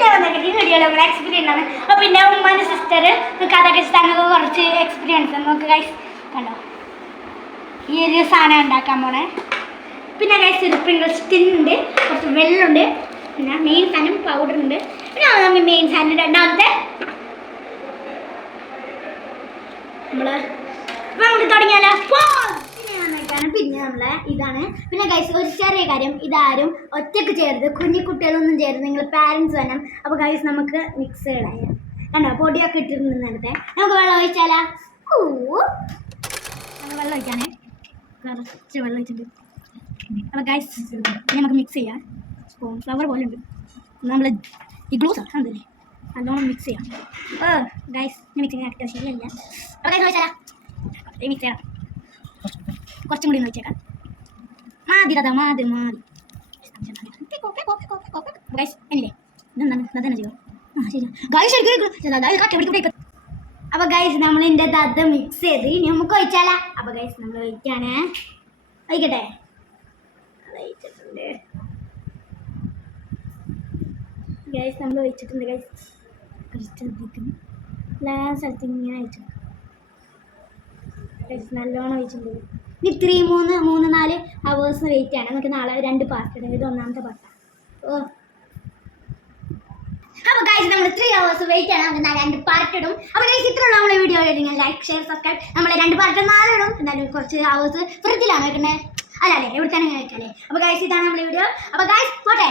പിന്നെ വന്നിട്ട് ഈ വീഡിയോയിൽ നമ്മൾ എക്സ്പീരിയൻസ് ആണ്. അപ്പോൾ പിന്നെ ഉമ്മാൻ്റെ സിസ്റ്റർ കഥകളിച്ച് തങ്ങൾക്ക് കുറച്ച് എക്സ്പീരിയൻസ് നമുക്ക് ഗൈസ് കണ്ടോ ഈ ഒരു സാധനം ഉണ്ടാക്കാൻ പോണേ. പിന്നെ ഗൈസ് ഒരു പ്രിങ്കിൾസ് ടിന്നുണ്ട്, കുറച്ച് വെള്ളമുണ്ട്, പിന്നെ മെയിൻ സാധനം പൗഡർ ഉണ്ട്. പിന്നെ നമുക്ക് മെയിൻ സാധനം രണ്ടാമത്തെ നമുക്ക് തുടങ്ങിയാലോ. പിന്നെ നമ്മളെ ഇതാണ്. പിന്നെ ഗൈസ് ഒരു ചെറിയ കാര്യം, ഇതാരും ഒറ്റയ്ക്ക് ചേർത്ത് കുഞ്ഞിക്കുട്ടികളൊന്നും ചേർത്ത് നിങ്ങൾ പാരൻസ് വേണം. അപ്പോൾ ഗൈസ് നമുക്ക് മിക്സഡായ കണ്ടോ പൊടിയൊക്കെ ഇട്ടിട്ടുണ്ട് നേരത്തെ. നമുക്ക് വെള്ളം ഒഴിച്ചാലോ. വെള്ളം ഒഴിക്കാനേ കുറച്ച് വെള്ളം ഒഴിച്ചിട്ടുണ്ട്. അപ്പോൾ ഗൈസ് നമുക്ക് മിക്സ് ചെയ്യാം. സ്പൂൺ ഫ്ലവർ പോലെ ഉണ്ട് നമ്മൾ ഈ ഗ്ലൂസ് അതല്ലേ നല്ലോണം മിക്സ് ചെയ്യാം. ഗൈസ് മിക്സിങ് ആക്കിയ ശരിയല്ല. അപ്പോൾ ഗൈസ് ഒഴിച്ചാലോ മിക്സ് ചെയ്യണം. കുറച്ചും കൂടി വെച്ചേക്കാം. മാതി ഗൈസ് എന്നില്ലേ ഇതെന്താണ് ചെയ്യും. ശരി ഗൈസ് അപ്പോൾ ഗൈസ് നമ്മളിൻ്റെ അത് മിക്സ് ചെയ്ത് ഇനി നമുക്ക് ഒഴിച്ചാലോ. അപ്പോൾ ഗൈസ് നമ്മൾ ഒഴിക്കാണേ. ഒഴിക്കട്ടെ. ഒഴിച്ചിട്ടുണ്ട് ഗൈസ്, നമ്മൾ ഒഴിച്ചിട്ടുണ്ട് ഗൈസ്. കുറച്ചധികം എല്ലാ സ്ഥലത്തും ഇങ്ങനെ ഒഴിച്ചു ഗൈസ്, നല്ലോണം ഒഴിച്ചിട്ടുണ്ട്. ഇനി 3-4 ഹവേഴ്സ് വെയിറ്റ് ആണ്. നമുക്ക് നാളെ 2 പാർട്ട് ഉണ്ട്. ഇത് ഒന്നാമത്തെ പാർട്ടാണ്. അപ്പോൾ ഗൈസ് നമ്മൾ 3 ഹവേഴ്സ് വെയിറ്റ് ആണ്. നമുക്ക് 2 പാർട്ട് ഇടും. അപ്പോൾ ഗൈസ് ഇത്രയുള്ള നമ്മളെ വീഡിയോ നിങ്ങൾ ലൈക്ക് ഷെയർ സബ്സ്ക്രൈബ്. നമ്മൾ 2 പാർട്ട് 4 ഇടും. എന്തായാലും കുറച്ച് ഹവേഴ്സ് ഫ്രിഡ്ജിലാണ് വെക്കുന്നത്. അല്ലേ ഇവിടെ തന്നെ കഴിക്കാല്ലേ. അപ്പോൾ ഗൈസ് ഇതാണ് നമ്മുടെ വീഡിയോ. അപ്പോൾ ഗൈസ് പോട്ടെ.